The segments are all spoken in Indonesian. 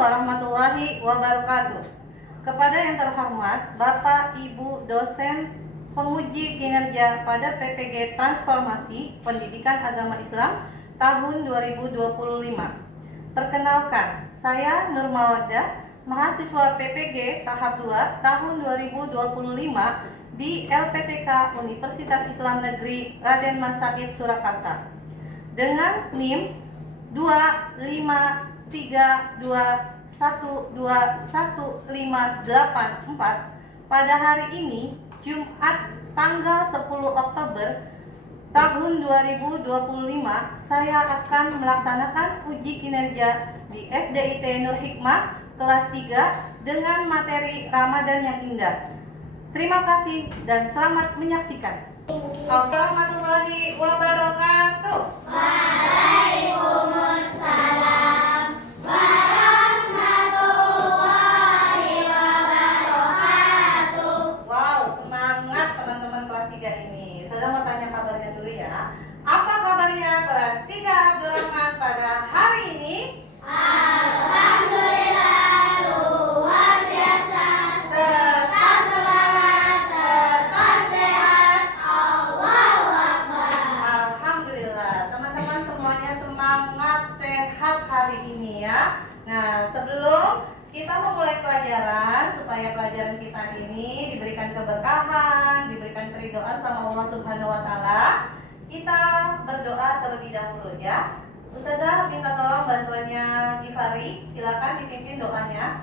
warahmatullahi wabarakatuh. Kepada yang terhormat Bapak Ibu dosen penguji kinerja pada PPG Transformasi Pendidikan Agama Islam tahun 2025. Perkenalkan, saya Nur Mawaddah, mahasiswa PPG tahap 2 tahun 2025 di LPTK Universitas Islam Negeri Raden Mas Said Surakarta dengan NIM 25321211584. Pada hari ini Jumat tanggal 10 Oktober tahun 2025 saya akan melaksanakan uji kinerja di SDIT Nur Hikmah kelas 3 dengan materi Ramadan yang indah. Terima kasih dan selamat menyaksikan. Assalamualaikum warahmatullahi wabarakatuh. Waalaikumsalam warahmatullahi wabarakatuh. Wow, semangat teman-teman kelas 3 ini. Saya mau tanya kabarnya dulu ya. Apa kabarnya kelas 3 Abdurrahman pada hari ini? Alhamdulillah luar biasa. Tetap semangat, tetap sehat. Allahu Akbar. Alhamdulillah, teman-teman semuanya semangat sehat hari ini ya. Nah, sebelum kita memulai pelajaran, supaya pelajaran kita ini diberikan keberkahan, diberikan keridhaan sama Allah Subhanahu wa Ta'ala, kita berdoa terlebih dahulu ya. Ustazah minta tolong bantuannya Gifari, silakan dipimpin doanya.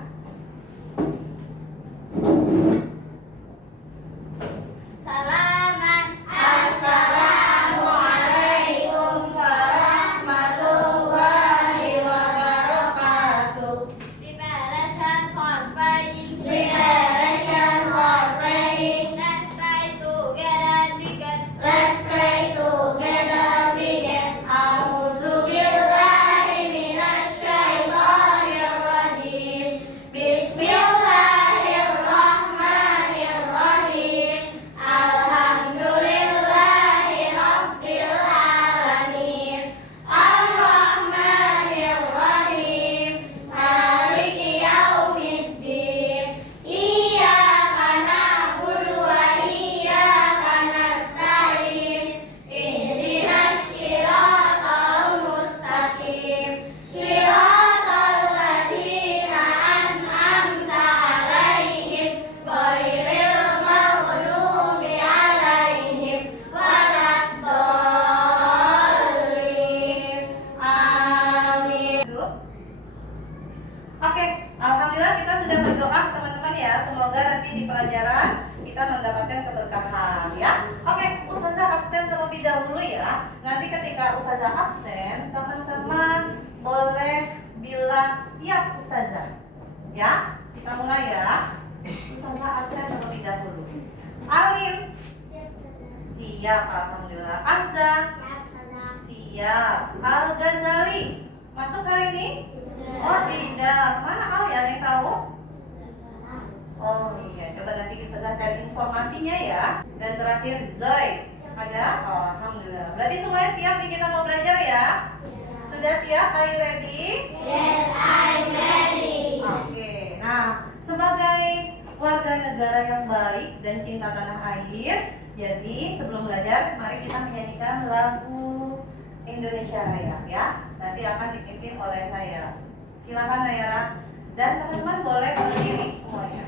Salaman. Assalamualaikum warahmatullahi wabarakatuh. Preparation for praying. Preparation for praying. Let's pray together begin. Let's pray together begin. A'udzubillahi minasyaitonir rajim. Bismillahirrahmanirrahim. Alhamdulillahi rabbil alamin. Ar-Rahmanir-Rahim. Maliki yaumiddin. Iyyaka na'budu wa iyyaka nasta'in. Ihdinas siratal mustaqim. Siratal ladzina an'amta 'alaihim ghairil maghdubi 'alaihim waladdallin. Amin. Oke, alhamdulillah kita sudah berdoa teman-teman ya. Semoga nanti di pelajaran kita mendapatkan keberkahan ya. Oke, Ustazah absen terlebih dahulu ya. Nanti ketika Ustazah absen, teman-teman boleh bilang siap Ustazah. Ya, kita mulai ya. Ustazah absen terlebih dahulu. Alin, siap, alhamdulillah. Azza, siap. Al-Ghazali, masuk hari ini? Oh tidak, mana Al ya, ada yang tahu? Oh iya, coba nanti kita cari informasinya ya. Dan terakhir Zoy, ada? Oh, alhamdulillah. Berarti semuanya siap nih, kita mau belajar ya? Sudah siap? Are you ready? Yes, I'm ready. Oke, nah sebagai warga negara yang baik dan cinta tanah air, jadi sebelum belajar, mari kita menyanyikan lagu Indonesia Raya ya. Nanti akan dipimpin oleh Nayara. Silakan Nayara. Dan teman-teman boleh berdiri semuanya.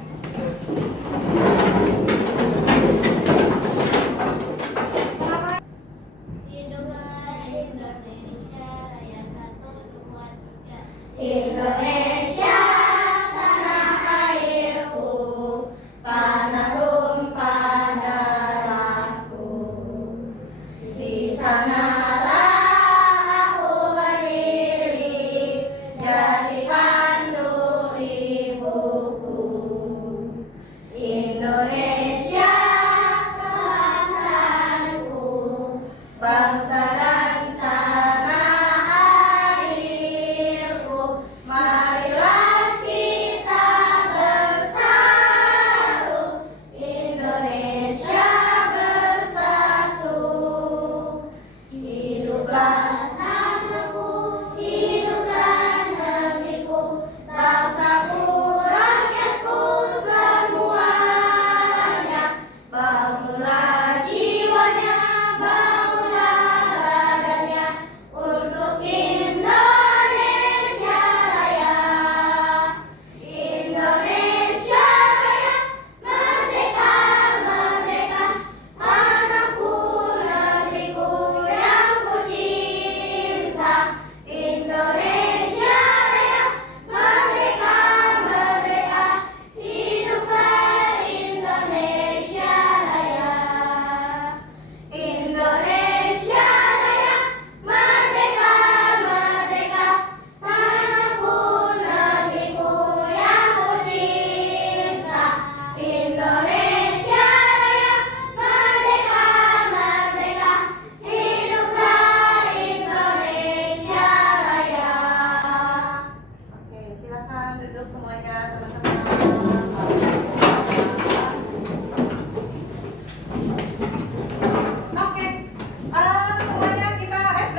Hiduplah Indonesia Raya 1, 2, 3. Indonesia tanah airku, tanah tumpah darahku. Di sanalah aku berdiri, jadi pandu ibuku. Indonesia kebangsaanku, bangsa dan tanah airku. Marilah kita bersatu, Indonesia bersatu. Hiduplah namaku, hiduplah negeriku,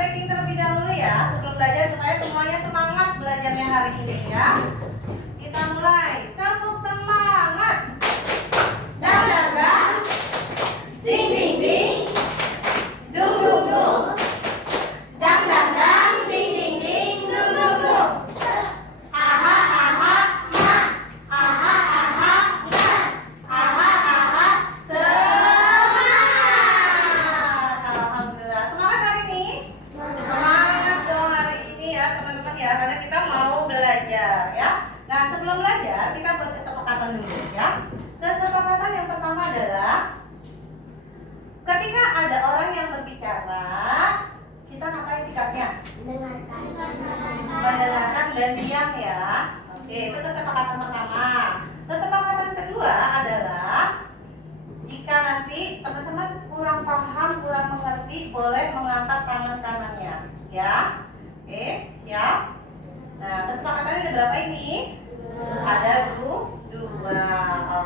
stretching terlebih dahulu ya sebelum belajar supaya semuanya semangat belajarnya hari ini ya. Kita mulai. Tepuk semangat. Dang dang dang. Ding ding ding. Dung dung dung. Dang dang dang. Ding ding ding. Dung dung dung. Aha aha ma. Aha aha ma. Aha aha semangat. Alhamdulillah. Semangat hari ini. Semangat dong hari ini ya teman-teman ya, karena kita mau belajar ya. Nah sebelum belajar kita buat kesepakatan dulu ya. Kesepakatan yang pertama adalah ketika ada orang yang berbicara, kita ngapain sikapnya? Mendengarkan dan diam ya. Oke, itu kesepakatan pertama. Kesepakatan kedua adalah jika nanti teman-teman kurang paham, kurang mengerti, boleh mengangkat tangan kanannya ya. Oke, siap? Nah, kesepakatannya ada berapa ini? Ada dua.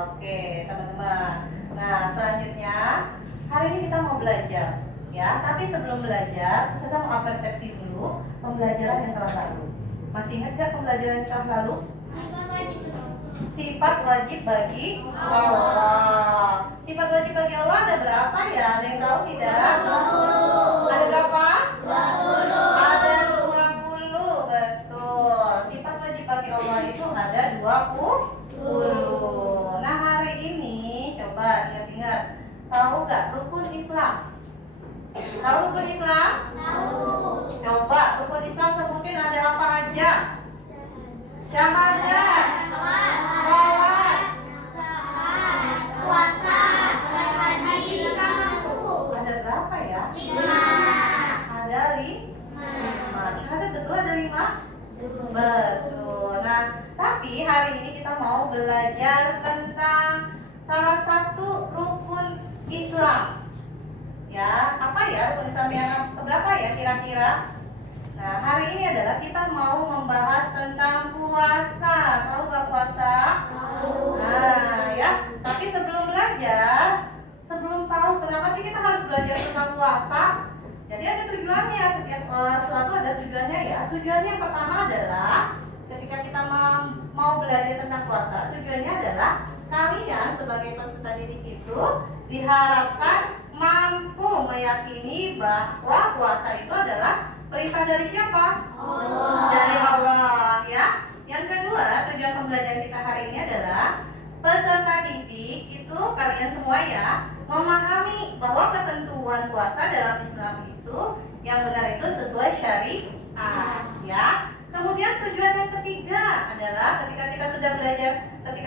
Oke, teman-teman. Nah, selanjutnya hari ini kita mau belajar ya. Tapi sebelum belajar, kita mau persepsi dulu pembelajaran yang telah lalu. Masih ingat gak pembelajaran yang telah lalu? Sifat wajib bagi Allah. Sifat wajib bagi Allah ada berapa ya? Ada yang tahu tidak? Ada berapa? 20. Ada 20, betul. Sifat wajib bagi Allah itu ada 20. Nah hari ini coba ingat-ingat. Tahu gak rukun Islam? Tahu rukun Islam? Coba rukun Islam sebutin ada apa aja? Syahadat, sholat, puasa, haji, ada berapa ya? 5. Ada 5. Syahadat betul ada 5? Betul. Nah, tapi hari ini kita mau belajar tentang salah satu rukun Islam. Ya, apa ya rukun Islam yang berapa ya kira-kira? Nah, hari ini adalah kita mau membahas tentang puasa. Tahu gak puasa? Nah, ya. Tapi sebelum belajar, sebelum tahu kenapa sih kita harus belajar tentang puasa, jadi ada tujuannya. Setiap sesuatu ada tujuannya ya. Tujuannya yang pertama adalah ketika kita mau belajar tentang puasa, tujuannya adalah kalian sebagai peserta didik itu diharapkan mampu meyakini bahwa puasa itu adalah perintah dari siapa? Allah. Dari Allah ya. Yang kedua, tujuan pembelajaran kita hari ini adalah peserta didik itu kalian semua ya memahami bahwa ketentuan puasa dalam Islam itu yang benar itu sesuai syariat ya. Kemudian tujuan yang ketiga adalah ketika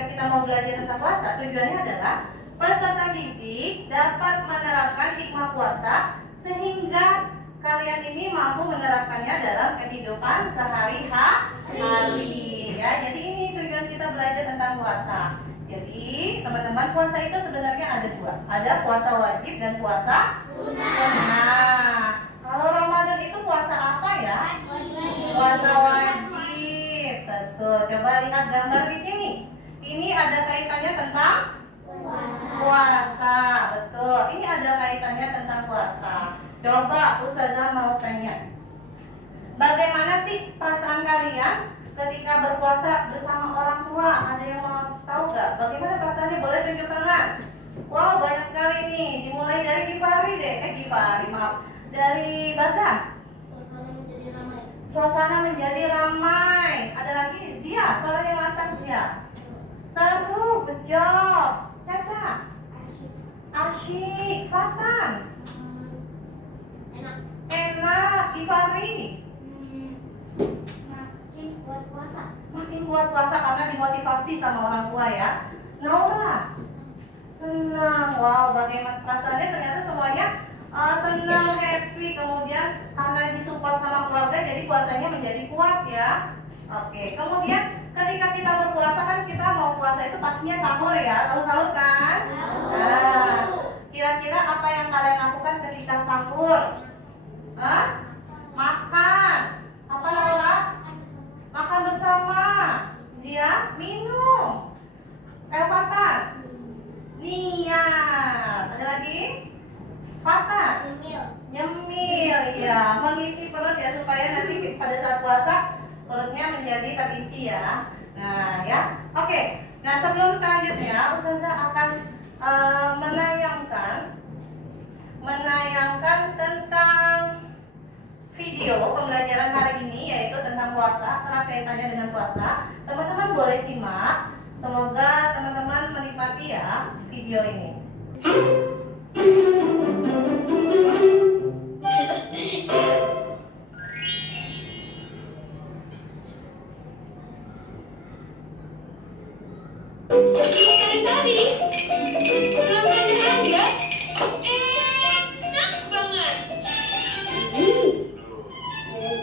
kita mau belajar tentang puasa, tujuannya adalah peserta didik dapat menerapkan hikmah puasa sehingga kalian ini mampu menerapkannya dalam kehidupan sehari-hari ya. Jadi ini tujuan kita belajar tentang puasa. Jadi teman-teman, puasa itu sebenarnya ada dua. Ada puasa wajib dan puasa sunnah. Kalau Ramadan itu puasa apa ya? Puasa wajib. Betul. Coba lihat gambar di sini. Ini ada kaitannya tentang puasa. Betul. Ini ada kaitannya tentang puasa. Coba Ustazah mau tanya, bagaimana sih perasaan kalian ketika berpuasa bersama orang tua? Ada yang mau tahu gak? Bagaimana perasaannya? Boleh tunjuk tangan. Wow, banyak sekali nih. Dimulai dari Gifari deh. Dari Bagas. Suasana menjadi ramai. Ada lagi Zia, suaranya mantap Zia. Seru, good job. Caca. Asyik, Fatan. Enak, Gifari. Makin kuat puasa karena dimotivasi sama orang tua ya. Nora, senang. Wow, bagaimana perasaannya? Ternyata semuanya senang, happy. Kemudian karena disupport sama keluarga, jadi puasanya menjadi kuat ya. Oke, kemudian ketika kita berpuasa kan kita mau puasa itu pastinya sahur ya. Tahu sahur kan? Nah, kira-kira apa yang kalian lakukan ketika sahur? Makan. Apa Laura? Makan bersama. Zia minum. Fatan niat. Ada lagi? Fatan nyemil Ya, mengisi perut ya supaya nanti pada saat puasa perutnya menjadi terisi ya. Nah, ya. Oke. Nah, sebelum selanjutnya Ustazah akan menayangkan tentang video pembelajaran hari ini yaitu tentang puasa. Karena kaitannya dengan puasa, teman-teman boleh simak. Semoga teman-teman menikmati ya video ini. Sari-sari, makan harga, enak banget.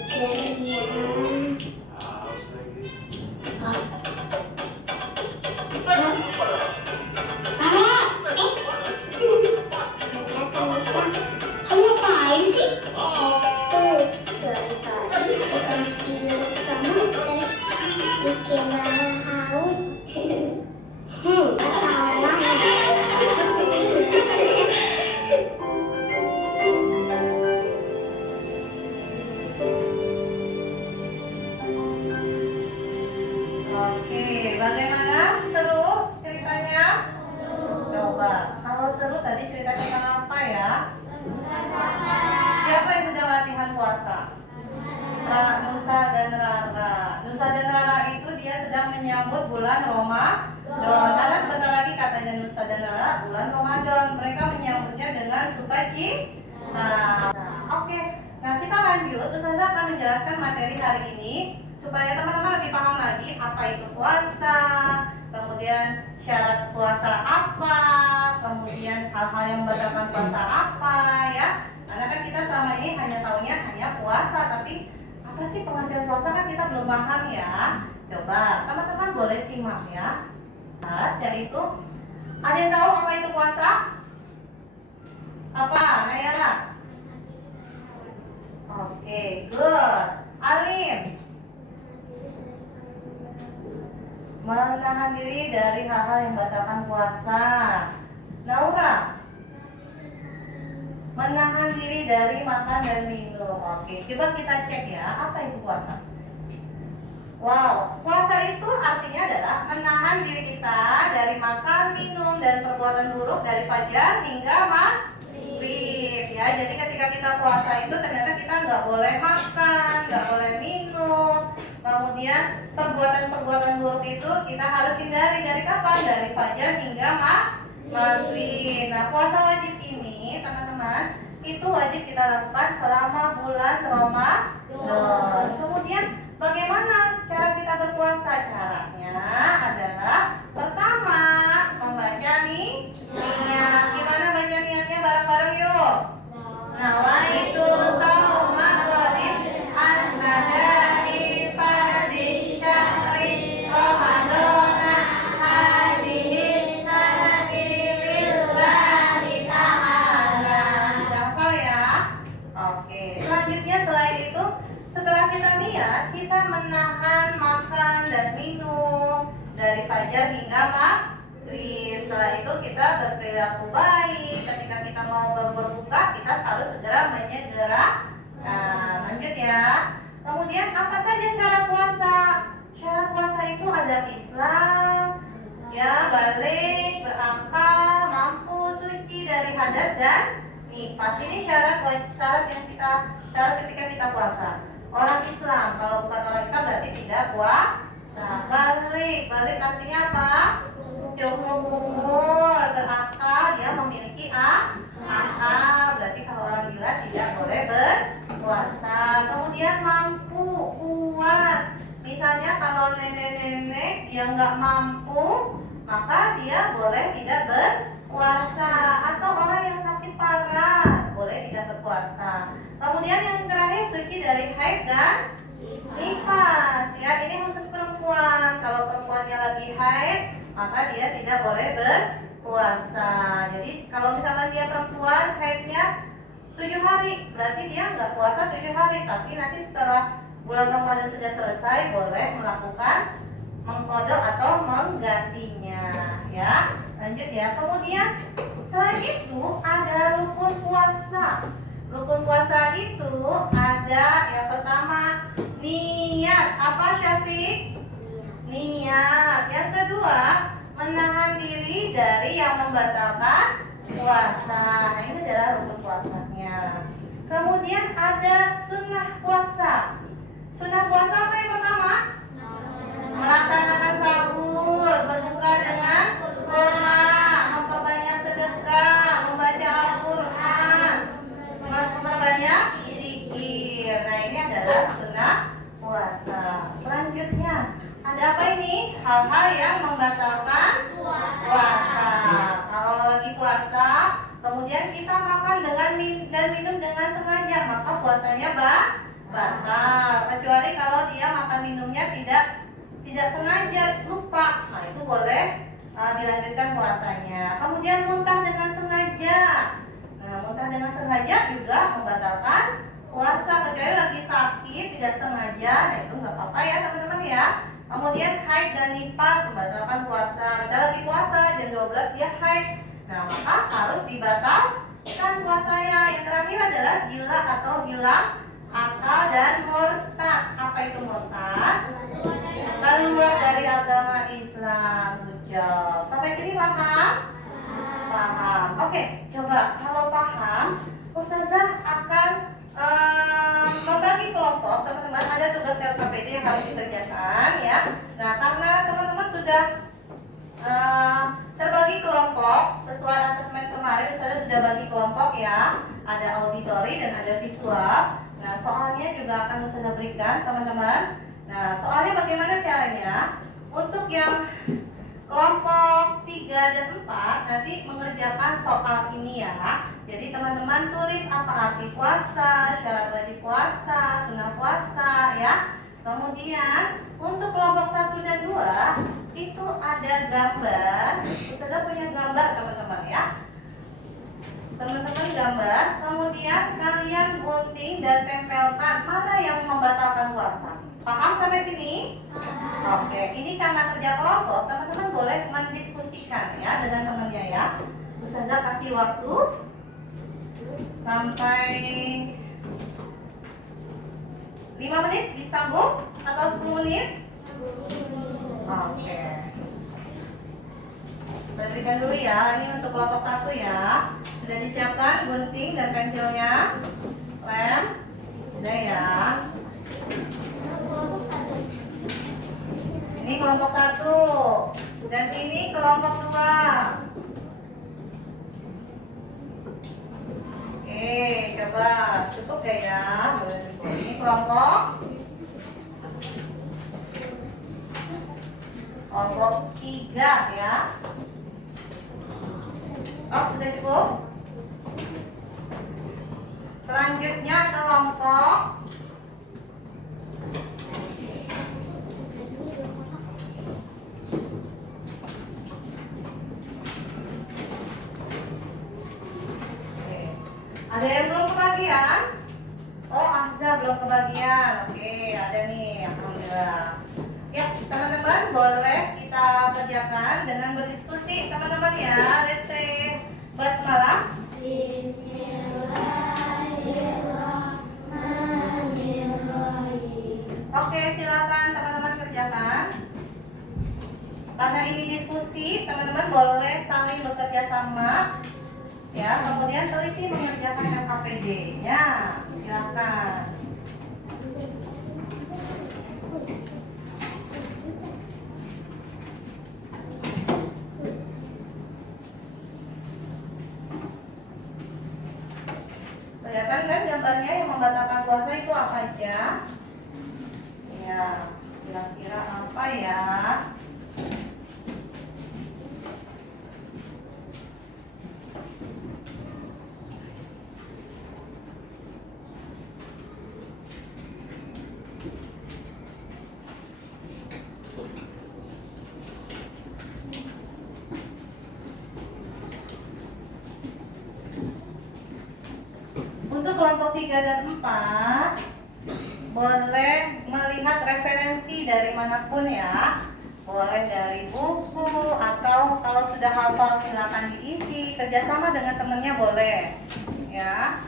Segernya. Kamu ngapain sih? Tuh, daripada bukan sirup kamu bikin Rara haus. Salah ya. Oke, bagaimana? Seru ceritanya? Coba, kalau seru tadi cerita tentang apa ya? Siapa yang sedang latihan puasa? Nusa dan Rara. Nusa dan Rara itu dia sedang menyambut bulan Ramadan. Karena sebentar lagi katanya Nusa dan Rara bulan Ramadan. Mereka menyambutnya dengan sukacita. Oke, nah kita lanjut. Ustazah akan menjelaskan materi hari ini supaya teman-teman lebih paham lagi apa itu puasa, kemudian syarat puasa apa, kemudian hal-hal yang membatalkan puasa apa ya. Karena kan kita selama ini hanya tahunya hanya puasa, tapi apa sih pengertian puasa kan kita belum paham ya. Coba teman-teman boleh simak ya. Nah, yaitu ada yang tahu apa itu puasa? Apa? Nayara? Oke, good. Alim? Menahan diri dari hal-hal yang membatalkan puasa. Naura? Menahan diri dari makan dan minum. Oke, coba kita cek ya, apa itu puasa? Wow, puasa itu artinya adalah menahan diri kita dari makan, minum, dan perbuatan buruk dari fajar hingga maghrib. Ya, jadi ketika kita puasa itu ternyata kita nggak boleh makan, nggak boleh minum. Kemudian perbuatan-perbuatan buruk itu kita harus hindari dari kapan? Dari fajar hingga maghrib. Nah, puasa wajib ini, teman-teman, itu wajib kita lakukan selama bulan Ramadan. Kemudian bagaimana cara kita berpuasa? Caranya adalah pertama membaca niat. Gimana baca niatnya bareng-bareng yuk? Nawaitu shauma ghadin an nadari fardi syahri ramadana hadhihi sanati lillahi ta'ala. Hafal ya? Oke. Selanjutnya selain itu, setelah kita niat, kita menahan makan dan minum dari fajar hingga maghrib. Setelah itu kita berperilaku baik. Ketika kita mau berbuka, kita harus segera menyegera. Nah, lanjut ya. Kemudian apa saja syarat puasa? Syarat puasa itu ada Islam, ya, balik, berakal, mampu, suci dari hadas dan nifas. Ini syarat ketika kita puasa. Orang Islam, kalau bukan orang Islam berarti tidak puasa. Balik artinya apa? Cukup umur, berakal, dia memiliki akal. Berarti kalau orang gila tidak boleh berpuasa. Kemudian mampu, kuat. Misalnya kalau nenek-nenek dia nggak mampu, maka dia boleh tidak berpuasa. Atau orang yang sakit parah boleh tidak berpuasa. Kemudian yang terakhir suci dari haid dan nifas. Ya, ini khusus perempuan. Kalau perempuannya lagi haid, maka dia tidak boleh berpuasa. Jadi kalau misalkan dia perempuan haidnya 7 hari, berarti dia nggak puasa 7 hari. Tapi nanti setelah bulan Ramadan sudah selesai, boleh melakukan mengkodok atau menggantinya. Ya, lanjut ya. Kemudian selain itu ada rukun puasa. Rukun puasa itu ada yang pertama niat. Apa Syafiq? Niat. Yang kedua menahan diri dari yang membatalkan puasa. Nah, ini adalah rukun puasanya. Kemudian ada sunnah puasa. Sunnah puasa apa yang pertama? Melaksanakan sahur, berbuka dengan kurma, memperbanyak sedekah, membaca Al-Quran, memperbanyak zikir. Nah, ini adalah sunnah puasa. Selanjutnya ada apa ini? Hal-hal yang membatalkan puasa. Kalau lagi puasa, kemudian kita makan dan minum dengan sengaja, maka puasanya batal. Kecuali kalau dia makan minumnya tidak sengaja, lupa, nah itu boleh dilanjutkan puasanya. Kemudian muntah dengan sengaja. Nah, muntah dengan sengaja juga membatalkan puasa, kecuali lagi sakit tidak sengaja, nah itu nggak apa-apa ya teman-teman ya. Kemudian haid dan nifas membatalkan puasa. Kita lagi puasa jam 12 dia haid, nah maka harus dibatalkan puasanya. Yang terakhir adalah gila atau hilang akal dan murtad. Apa itu murtad? Keluar dari agama Islam. Hujjah. Sampai sini paham? Paham. Oke, coba kalau paham, Ustazah akan membagi kelompok. Teman-teman ada tugas LKPD yang harus dikerjakan ya. Nah, karena teman-teman sudah terbagi kelompok sesuai asesmen kemarin, saya sudah bagi kelompok ya. Ada auditori dan ada visual. Nah, soalnya juga akan saya berikan teman-teman. Nah, soalnya bagaimana caranya? Untuk yang kelompok 3 dan 4 nanti mengerjakan soal ini ya. Jadi teman-teman tulis apa arti puasa, syarat wajib puasa, sunnah puasa ya. Kemudian untuk kelompok 1 dan 2 itu ada gambar. Kita punya gambar teman-teman ya. Teman-teman gambar, kemudian kalian gunting dan tempelkan mana yang membatalkan puasa. Paham sampai sini? Oke, ini karena kerja kelompok, teman-teman boleh mendiskusikan ya dengan temannya ya. Ustazah kasih waktu sampai 5 menit, bisa sanggup? Atau 10 menit? Oke. Saya berikan dulu ya, ini untuk kelompok 1 ya. Sudah disiapkan gunting dan pensilnya, lem, sudah ya. Ini kelompok 1 dan ini kelompok 2. Oke, coba cukup gak ya? Ini kelompok 3 ya. Oh, sudah cukup? Selanjutnya kelompok ada yang belum kebagian? Oh, Ahza belum kebagian. Oke, ada nih, alhamdulillah. Ya, teman-teman boleh kita kerjakan dengan berdiskusi, teman-teman ya. Let's say basmalah. Oke, silakan teman-teman kerjakan. Karena ini diskusi, teman-teman boleh saling bekerja sama. Ya, kemudian teliti mengerjakan LKPD-nya. Silakan. Kelihatan kan gambarnya yang membatalkan puasa itu apa aja? Ya, kira-kira apa ya? Untuk kelompok 3 dan 4 boleh melihat referensi dari manapun ya. Boleh dari buku atau kalau sudah hafal silakan diisi, kerjasama dengan temennya boleh ya.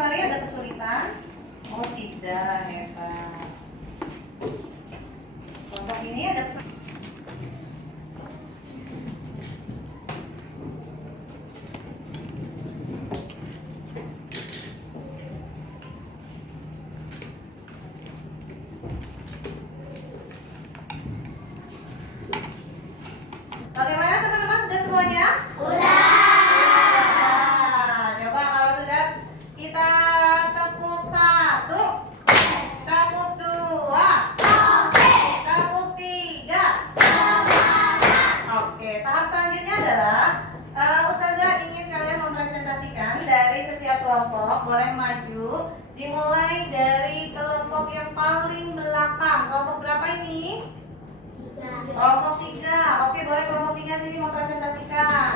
Fari ada kesulitan? Oh tidak, hebat. Kelompok ini ada kesulitan. Bagaimana teman-teman, sudah semuanya? Sudah. Coba kalau sudah, kita tepuk 1, tepuk 2, tepuk 3. Oke, tahap selanjutnya adalah Ustazah ingin kalian mempresentasikan dari setiap kelompok. Boleh maju, dimulai dari kelompok yang paling belakang. Kelompok berapa ini? Kelompok 3. Oke, boleh kelompok 3 sini mempresentasikan.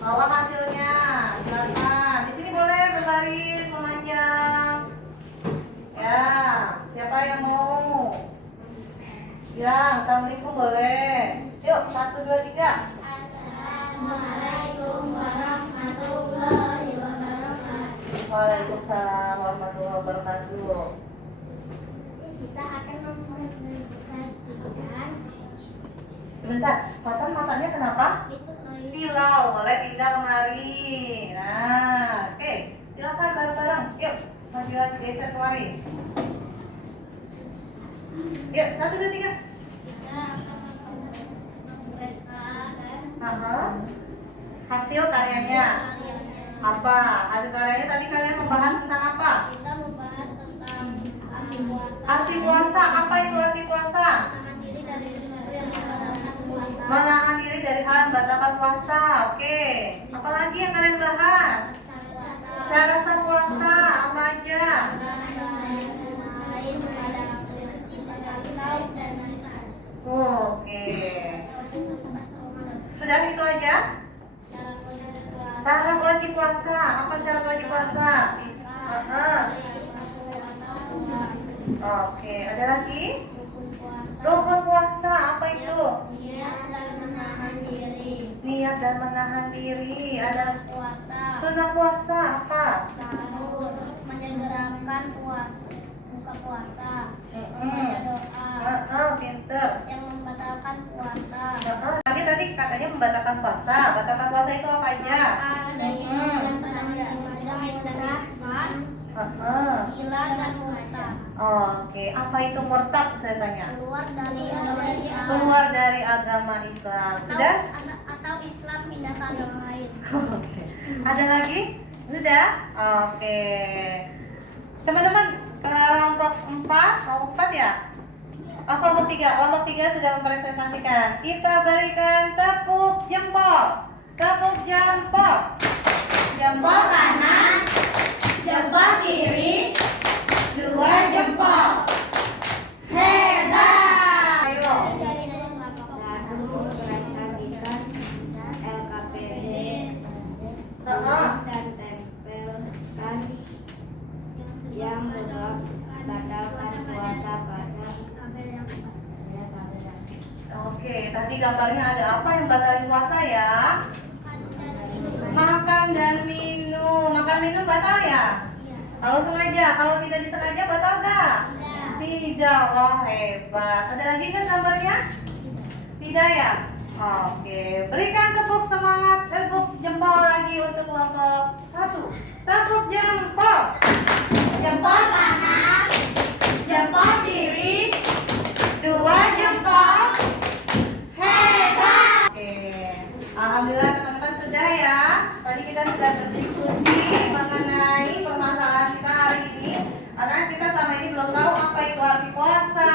Bawa hasilnya. Silakan. Di sini boleh berbaris memanjang. Ya, siapa yang mau? Ya, assalamualaikum boleh. Yuk, 1, 2, 3. Assalamualaikum warahmatullahi wabarakatuh. Waalaikumsalam warahmatullahi wabarakatuh. Kita akan mempresentasikan Sebentar, Fatan matanya kenapa? itu Silau, boleh pindah kemari. Nah, oke, silakan bareng-bareng. Yuk, maju lagi, geser kemari. Yuk, 1, 2, 3. kita akan mempresentasikan Aha. Hasil karyanya apa? Hasil karyanya tadi kalian membahas tentang apa? kita membahas tentang arti puasa. Arti puasa, apa itu arti puasa? Menahan diri dari sesuatu yang membatalkan puasa. Menahan diri dari hal yang membatalkan puasa. Oke. Apalagi yang kalian bahas? Cara sah puasa apa aja? Oke. Sudah itu aja? Cara wajib puasa. Apa cara wajib puasa? Aha. Oke, ada lagi? Rukun puasa apa itu? Niat dan menahan diri. Niat dan menahan diri. Ada Puasa. sunnah puasa apa? Sahur. Menyegerakan puasa. Buka puasa. Mm-mm. Baca doa. Pinter. Yang membatalkan puasa. Lagi tadi katanya membatalkan puasa. Batalkan puasa itu apa aja? Dari dan sengaja. Jahit dan nafas. Gila dan murtad. Oke, apa itu murtad saya tanya? Keluar dari agama Islam. Keluar dari agama Islam. Sudah? Atau Islam pindah ke agama lain. Oke. Ada lagi? Sudah? Oke. Teman-teman, kelompok 4, kelompok 4 ya? Oh, kelompok 3. Kelompok 3 sudah mempresentasikan. Kita berikan tepuk jempol. Tepuk jempol. Jempol kanan, jempol kiri, 2 jempol. Hebat. Ayo. Mempresentasikan LKPD dan tempelkan yang membatalkan puasa pada Oke, tadi gambarnya ada apa yang batalin puasa ya? Makan dan minum. Makan minum batal ya? Kalau sengaja, kalau tidak disengaja batal gak? Tidak, wah hebat. Ada lagi kan gambarnya? Tidak ya? Oke, berikan tepuk semangat, tepuk jempol lagi untuk kelompok 1. Tepuk jempol. Jempol kanan, jempol kiri, 2 jempol. Hebat. Oke, alhamdulillah teman-teman sudah ya. Tadi kita sudah berdiskusi mengenai permasalahan kita hari ini. Karena kita selama ini belum tahu apa itu arti puasa,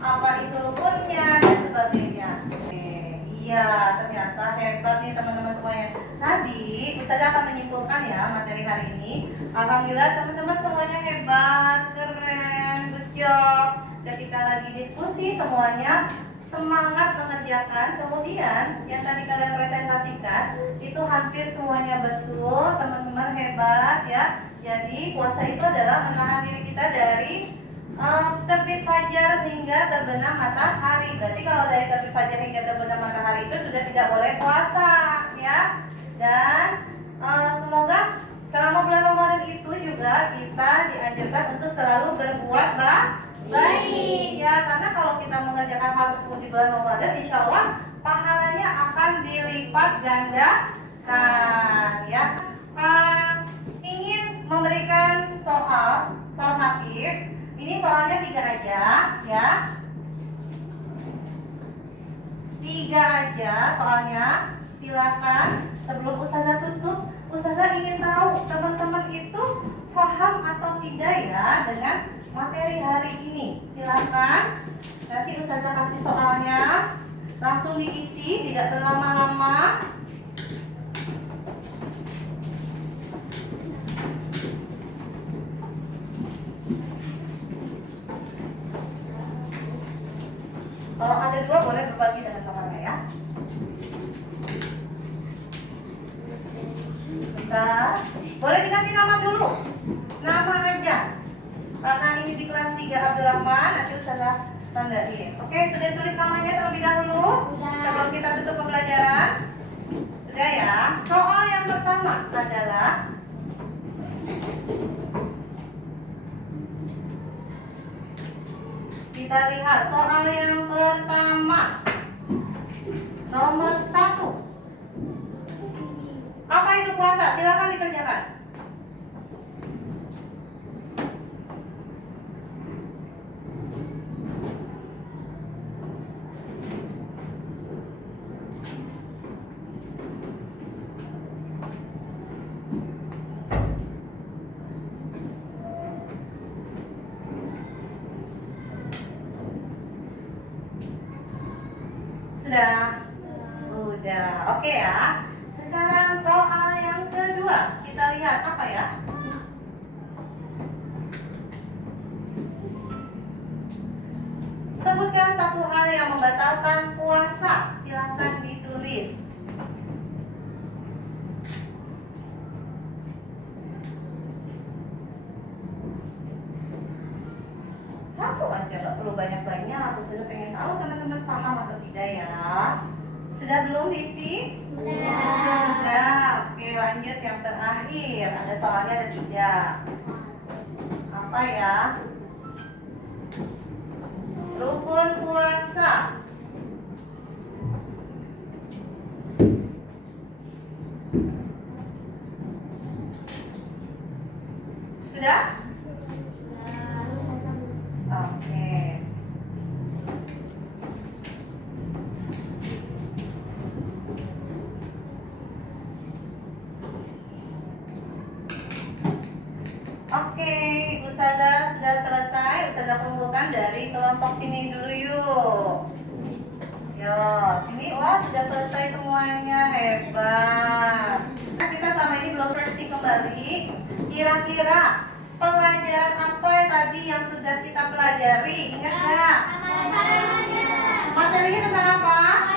apa itu rukunnya dan sebagainya. Oke, iya ternyata hebat nih teman-teman semuanya. Tadi Ustazah akan menyimpulkan ya materi hari ini. Alhamdulillah teman-teman semuanya hebat, keren, good job. Ketika lagi diskusi semuanya semangat mengerjakan. Kemudian yang tadi kalian presentasikan itu hampir semuanya betul, teman-teman hebat ya. Jadi puasa itu adalah menahan diri kita dari terbit fajar hingga terbenam matahari. Berarti kalau dari terbit fajar hingga terbenam matahari itu sudah tidak boleh puasa ya. Dan semoga kita dianjurkan untuk selalu berbuat baik ya, karena kalau kita mengerjakan hal tersebut di bulan Ramadan, insya Allah pahalanya akan dilipat gandakan ya. Ingin memberikan soal formatif, ini soalnya 3 aja ya, 3 aja soalnya. Silakan sebelum Ustazah tutup, Ustazah ingin tahu teman-teman itu paham atau tidak ya dengan materi hari ini. Silakan, nanti Ustazah kasih soalnya, langsung diisi, tidak berlama-lama. Kalau ada 2 boleh berbagi dengan temannya ya. Bisa. Boleh dikasih nama dulu. Nama aja. Karena ini di kelas 3 Abdurrahman, nanti Ustazah tandain. Oke, sudah tulis namanya terlebih dahulu sebelum kita tutup pembelajaran. Sudah ya. Soal yang pertama adalah kita lihat soal yang pertama. Nomor 1. Apa itu puasa? Silakan dikerjakan. Sudah. Oke ya. Sekarang soal yang kedua. Kita lihat apa ya? Sebutkan satu hal yang membatalkan puasa. Silakan ditulis. Satu aja, nggak perlu banyak-banyak. Aku sudah pengen tahu teman-teman paham atau tidak ya. Sudah belum diisi? Sudah. Oke, lanjut yang terakhir. Ada soalnya ada 3. Apa ya? Rukun puasa. Sudah? Oke. Oke, Ustazah sudah selesai. Ustazah kumpulkan dari kelompok sini dulu yuk. Yo, sini. Wah, sudah selesai semuanya. Hebat. Nah, kita sama ini belum versi kembali. Kira-kira pelajaran apa ya tadi yang sudah kita pelajari? Ingat nggak? Materinya tentang apa?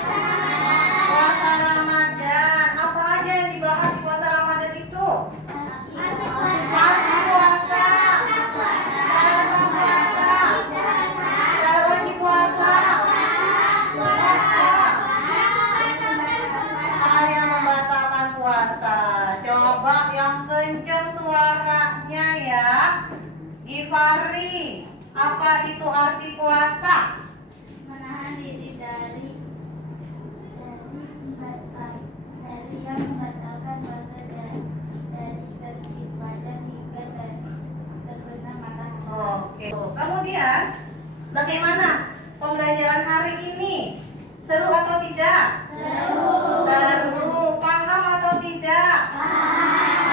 Puasa Ramadan. Apa aja yang dibahas di puasa Ramadan itu? Arti puasa, cara puasa, cara wajib puasa, hal yang membatalkan puasa. Coba yang kencang suaranya ya. Gifari, apa itu arti puasa? Menahan diri dari yang membatalkan puasa dari terbit fajar hingga dari terbenam matahari. Oke. Kemudian, bagaimana pembelajaran hari ini? Seru atau tidak? Seru. Paham atau tidak?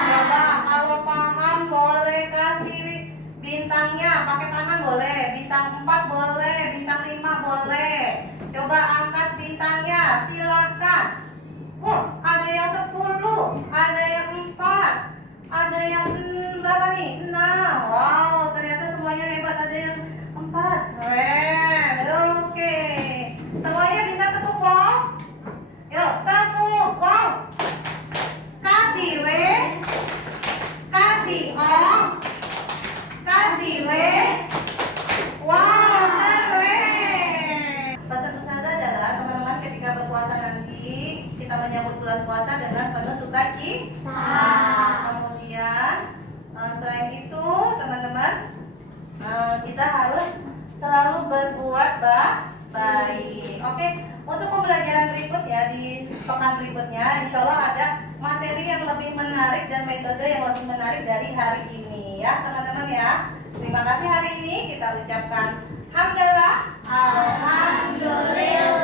Coba kalau paham boleh kasih bintangnya, pakai tangan boleh, bintang 4 boleh, bintang 5 boleh. Coba angkat bintangnya, silakan. Oh, ada yang 10, ada yang 4, ada yang berapa nih? 6. Wow, ternyata semuanya hebat. Ada yang 4. Keren. Oke. Semuanya bisa tepuk gong? Yuk, tepuk gong. Kasih W, kasih O, kasih W. Wow, keren. Pesan Ustazah adalah teman-teman ketika berpuasa nanti kita menyambut bulan puasa dengan penuh sukacita. Kemudian Selain itu, teman-teman, kita harus selalu berbuat baik. Oke, untuk pembelajaran berikutnya di pekan berikutnya, insya Allah ada materi yang lebih menarik dan metode yang lebih menarik dari hari ini ya, teman-teman ya. Terima kasih hari ini kita ucapkan hamdalah, alhamdulillah.